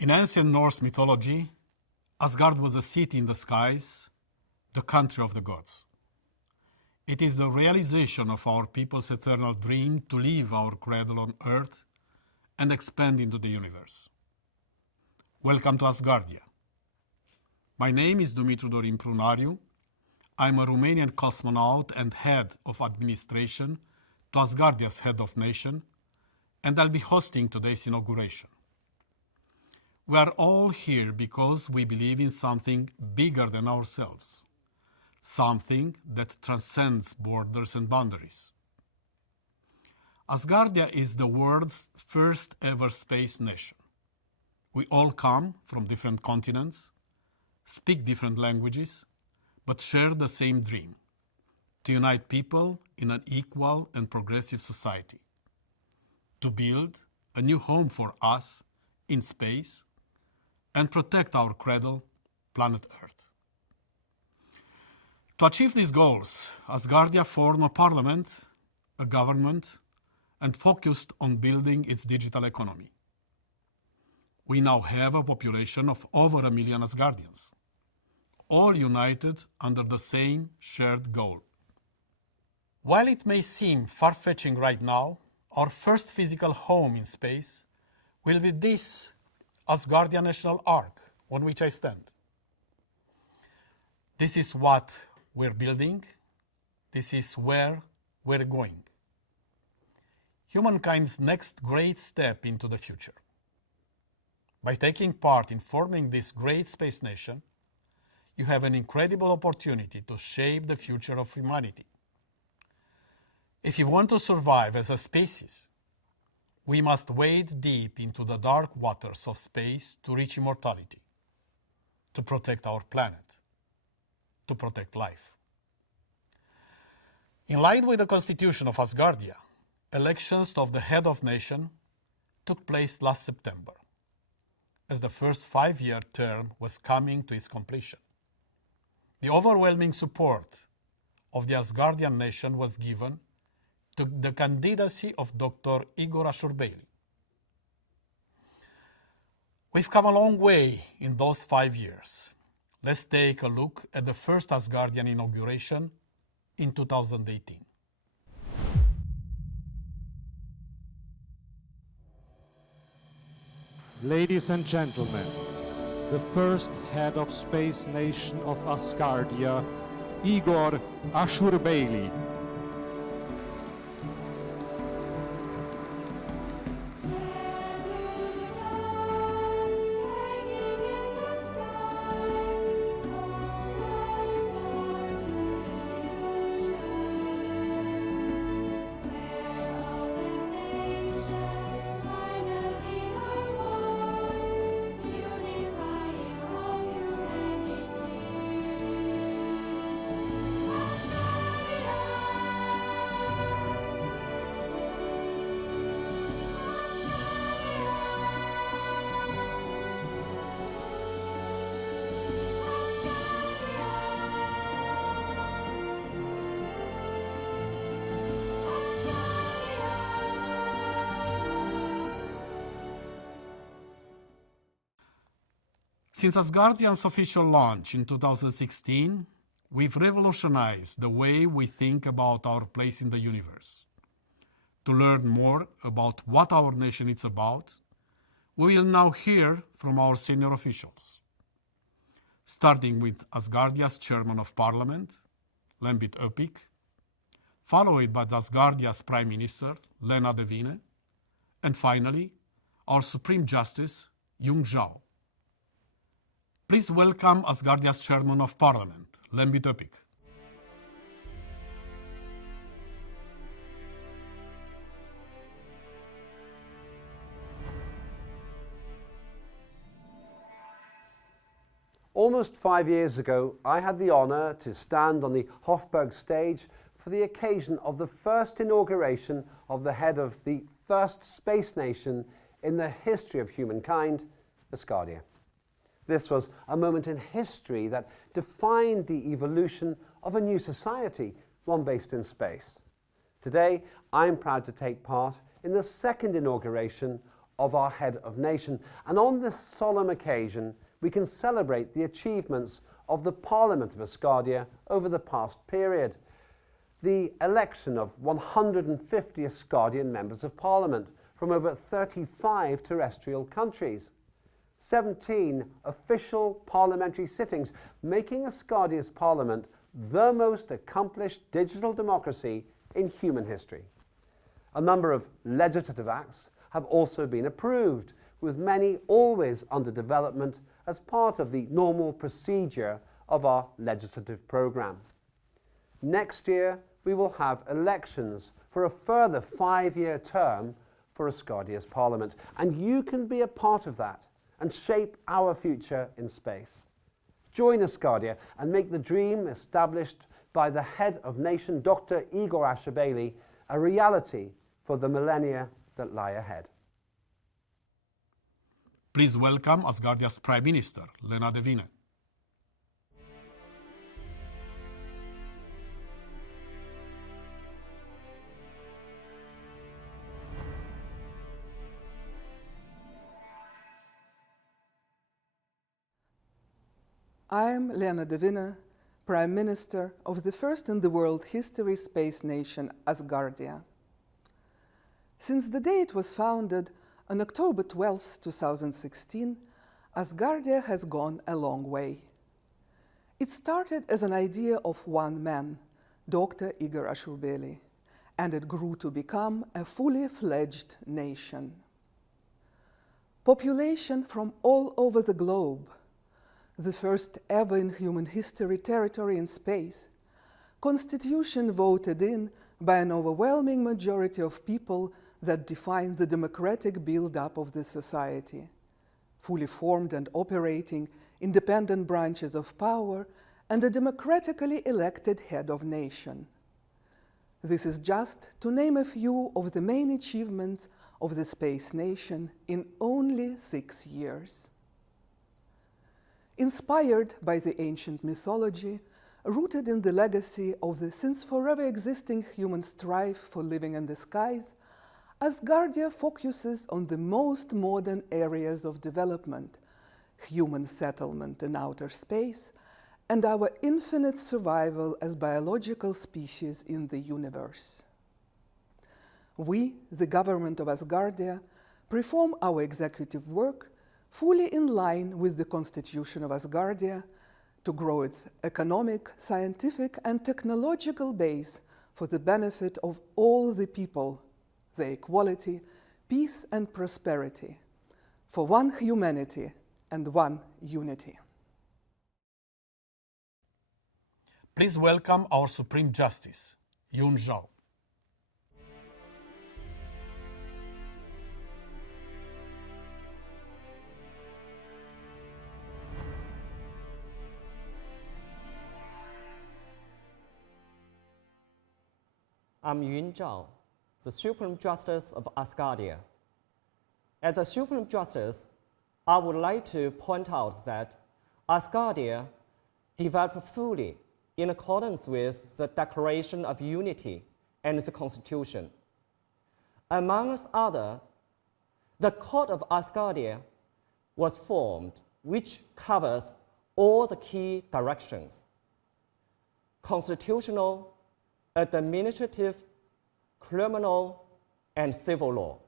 In ancient Norse mythology, Asgard was a city in the skies, the country of the gods. It is the realization of our people's eternal dream to leave our cradle on earth and expand into the universe. Welcome to Asgardia. My name is Dumitru Dorin Prunariu. I'm a Romanian cosmonaut and head of administration to Asgardia's head of nation, and I'll be hosting today's inauguration. We are all here because we believe in something bigger than ourselves, something that transcends borders and boundaries. Asgardia is the world's first ever space nation. We all come from different continents, speak different languages, but share the same dream: to unite people in an equal and progressive society, to build a new home for us in space, and protect our cradle, planet Earth. To achieve these goals, Asgardia formed a parliament, a government, and focused on building its digital economy. We now have a population of over 1 million Asgardians, all united under the same shared goal. While it may seem far-fetching right now, our first physical home in space will be this Asgardia National Ark on which I stand. This is what we're building. This is where we're going. Humankind's next great step into the future. By taking part in forming this great space nation, you have an incredible opportunity to shape the future of humanity. If you want to survive as a species, we must wade deep into the dark waters of space to reach immortality, to protect our planet, to protect life. In line with the constitution of Asgardia, elections of the head of nation took place last September, as the first 5-year term was coming to its completion. The overwhelming support of the Asgardian nation was given to the candidacy of Dr. Igor Ashurbeyli. We've come a long way in those 5 years. Let's take a look at the first Asgardian inauguration in 2018. Ladies and gentlemen, the first head of space nation of Asgardia, Igor Ashurbeyli. Since Asgardian's official launch in 2016, we've revolutionized the way we think about our place in the universe. To learn more about what our nation is about, we will now hear from our senior officials, starting with Asgardia's Chairman of Parliament, Lembit Öpik, followed by Asgardia's Prime Minister, Lena Devine, and finally, our Supreme Justice, Yung Zhao. Please welcome Asgardia's Chairman of Parliament, Lembit Öpik. Almost 5 years ago, I had the honour to stand on the Hofburg stage for the occasion of the first inauguration of the head of the first space nation in the history of humankind, Asgardia. This was a moment in history that defined the evolution of a new society, one based in space. Today, I'm proud to take part in the second inauguration of our head of nation. And on this solemn occasion, we can celebrate the achievements of the Parliament of Asgardia over the past period. The election of 150 Asgardian members of Parliament from over 35 terrestrial countries. 17 official parliamentary sittings, making Asgardia's Parliament the most accomplished digital democracy in human history. A number of legislative acts have also been approved, with many always under development as part of the normal procedure of our legislative programme. Next year, we will have elections for a further 5-year term for Asgardia's Parliament, and you can be a part of that and shape our future in space. Join Asgardia and make the dream established by the head of nation, Dr. Igor Ashurbeyli, a reality for the millennia that lie ahead. Please welcome Asgardia's Prime Minister, Lena Devine. I am Lena Devine, Prime Minister of the first in the world history space nation, Asgardia. Since the day it was founded on October 12, 2016, Asgardia has gone a long way. It started as an idea of one man, Dr. Igor Ashurbeyli, and it grew to become a fully fledged nation. Population from all over the globe, the first ever in human history territory in space, constitution voted in by an overwhelming majority of people that define the democratic build-up of the society, fully formed and operating independent branches of power and a democratically elected head of nation. This is just to name a few of the main achievements of the space nation in only 6 years. Inspired by the ancient mythology, rooted in the legacy of the since forever existing human strife for living in the skies, Asgardia focuses on the most modern areas of development, human settlement in outer space, and our infinite survival as biological species in the universe. We, the government of Asgardia, perform our executive work fully in line with the Constitution of Asgardia to grow its economic, scientific, and technological base for the benefit of all the people, their equality, peace, and prosperity, for one humanity and one unity. Please welcome our Supreme Justice, Yun Zhao. I'm Yun Zhao, the Supreme Justice of Asgardia. As a Supreme Justice, I would like to point out that Asgardia developed fully in accordance with the Declaration of Unity and the Constitution. Amongst others, the Court of Asgardia was formed, which covers all the key directions: constitutional, administrative, criminal, and civil law.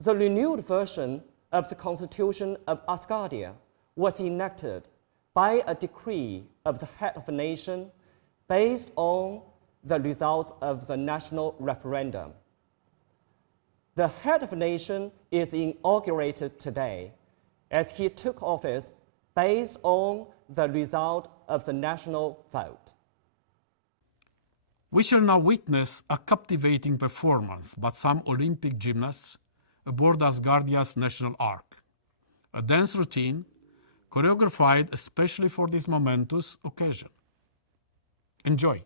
The renewed version of the Constitution of Asgardia was enacted by a decree of the head of the nation based on the results of the national referendum. The head of the nation is inaugurated today as he took office based on the result of the national vote. We shall now witness a captivating performance by some Olympic gymnasts aboard Asgardia's National Ark, a dance routine choreographed especially for this momentous occasion. Enjoy.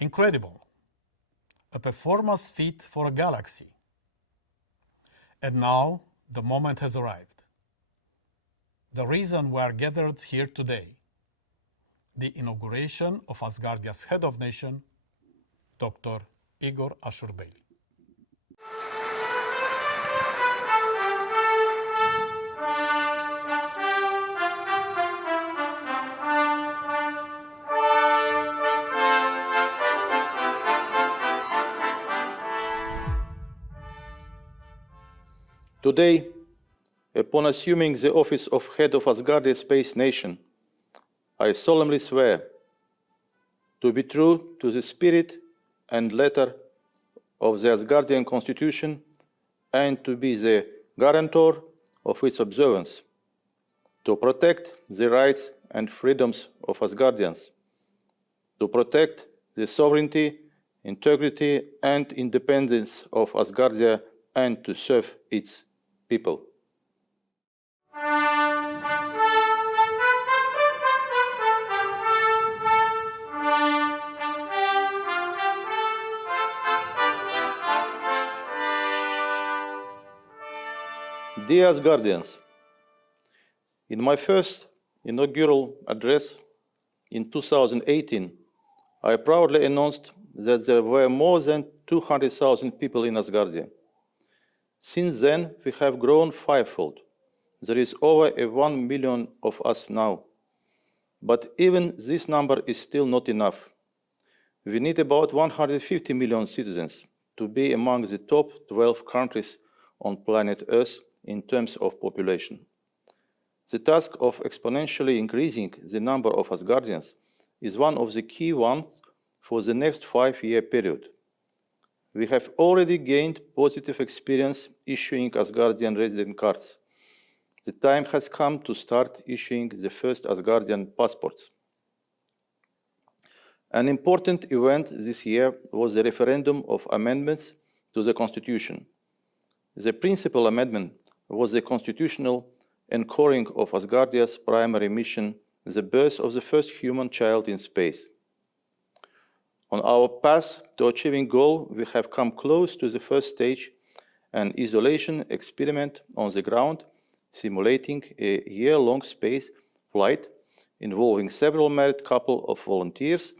Incredible. A performance fit for a galaxy. And now the moment has arrived. The reason we are gathered here today, the inauguration of Asgardia's head of nation, Dr. Igor Ashurbeyli. Today, upon assuming the office of head of Asgardia Space Nation, I solemnly swear to be true to the spirit and letter of the Asgardian Constitution and to be the guarantor of its observance, to protect the rights and freedoms of Asgardians, to protect the sovereignty, integrity, and independence of Asgardia, and to serve its people. Dear Asgardians, in my first inaugural address in 2018, I proudly announced that there were more than 200,000 people in Asgardia. Since then, we have grown fivefold. There is over 1 million of us now. But even this number is still not enough. We need about 150 million citizens to be among the top 12 countries on planet Earth in terms of population. The task of exponentially increasing the number of Asgardians is one of the key ones for the next 5-year period. We have already gained positive experience issuing Asgardian resident cards. The time has come to start issuing the first Asgardian passports. An important event this year was the referendum of amendments to the Constitution. The principal amendment was the constitutional anchoring of Asgardia's primary mission, the birth of the first human child in space. On our path to achieving goal, we have come close to the first stage, an isolation experiment on the ground, simulating a year-long space flight involving several married couples of volunteers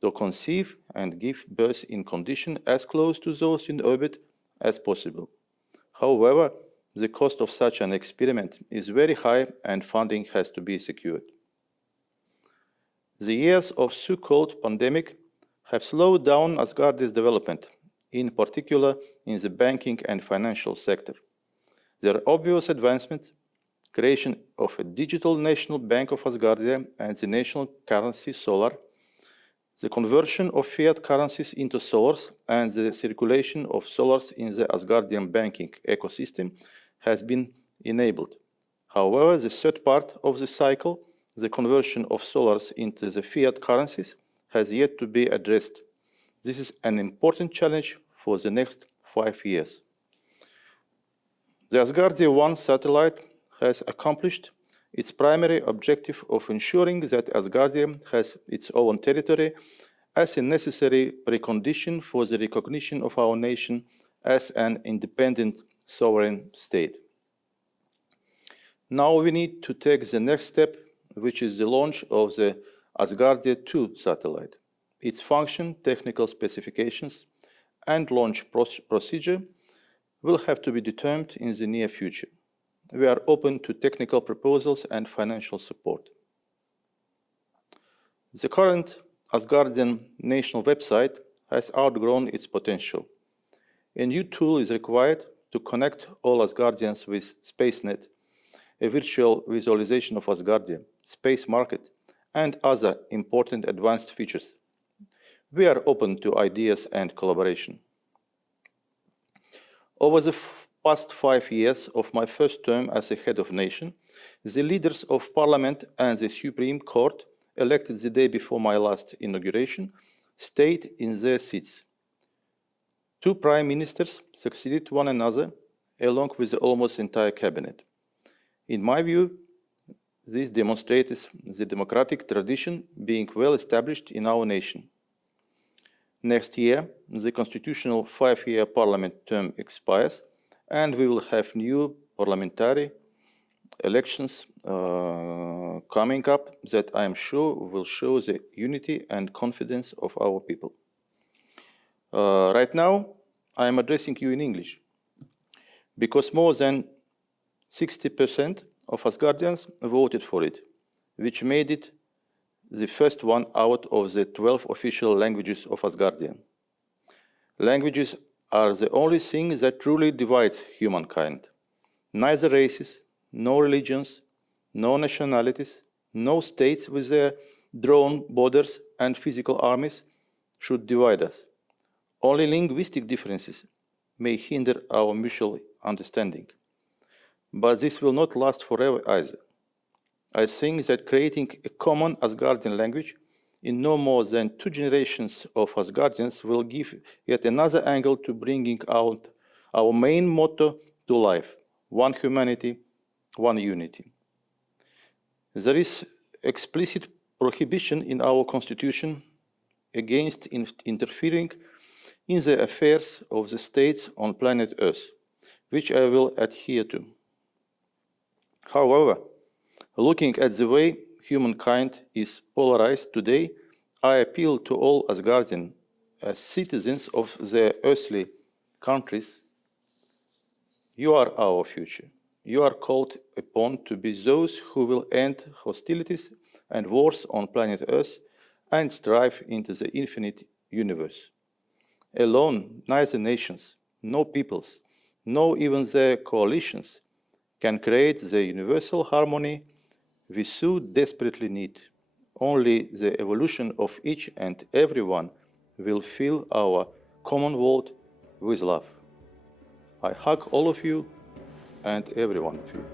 to conceive and give birth in conditions as close to those in orbit as possible. However, the cost of such an experiment is very high and funding has to be secured. The years of so-called pandemic have slowed down Asgardia's development, in particular in the banking and financial sector. There are obvious advancements, creation of a digital national bank of Asgardia and the national currency solar, the conversion of fiat currencies into solars and the circulation of solars in the Asgardian banking ecosystem has been enabled. However, the third part of the cycle, the conversion of solars into the fiat currencies, has yet to be addressed. This is an important challenge for the next 5 years. The Asgardia 1 satellite has accomplished its primary objective of ensuring that Asgardia has its own territory as a necessary precondition for the recognition of our nation as an independent sovereign state. Now we need to take the next step, which is the launch of the Asgardia 2 satellite. Its function, technical specifications, and launch procedure will have to be determined in the near future. We are open to technical proposals and financial support. The current Asgardian national website has outgrown its potential. A new tool is required to connect all Asgardians with SpaceNet, a virtual visualization of Asgardia, space market, and other important advanced features. We are open to ideas and collaboration. Over the past 5 years of my first term as a head of nation, the leaders of parliament and the Supreme Court, elected the day before my last inauguration, stayed in their seats. 2 prime ministers succeeded one another, along with the almost entire cabinet. In my view, this demonstrates the democratic tradition being well established in our nation. Next year, the constitutional 5-year parliament term expires, and we will have new parliamentary elections coming up that I am sure will show the unity and confidence of our people. Right now, I am addressing you in English, because more than 60% of Asgardians voted for it, which made it the first one out of the 12 official languages of Asgardia. Languages are the only thing that truly divides humankind. Neither races, no religions, no nationalities, no states with their drawn borders and physical armies should divide us. Only linguistic differences may hinder our mutual understanding. But this will not last forever either. I think that creating a common Asgardian language in no more than 2 generations of Asgardians will give yet another angle to bringing out our main motto to life: one humanity, one unity. There is explicit prohibition in our constitution against interfering in the affairs of the states on planet Earth, which I will adhere to. However, looking at the way humankind is polarized today, I appeal to all Asgardians as citizens of their earthly countries. You are our future. You are called upon to be those who will end hostilities and wars on planet Earth and strive into the infinite universe. Alone, neither nations, no peoples, no even their coalitions can create the universal harmony we so desperately need. Only the evolution of each and every one will fill our common world with love. I hug all of you and every one of you.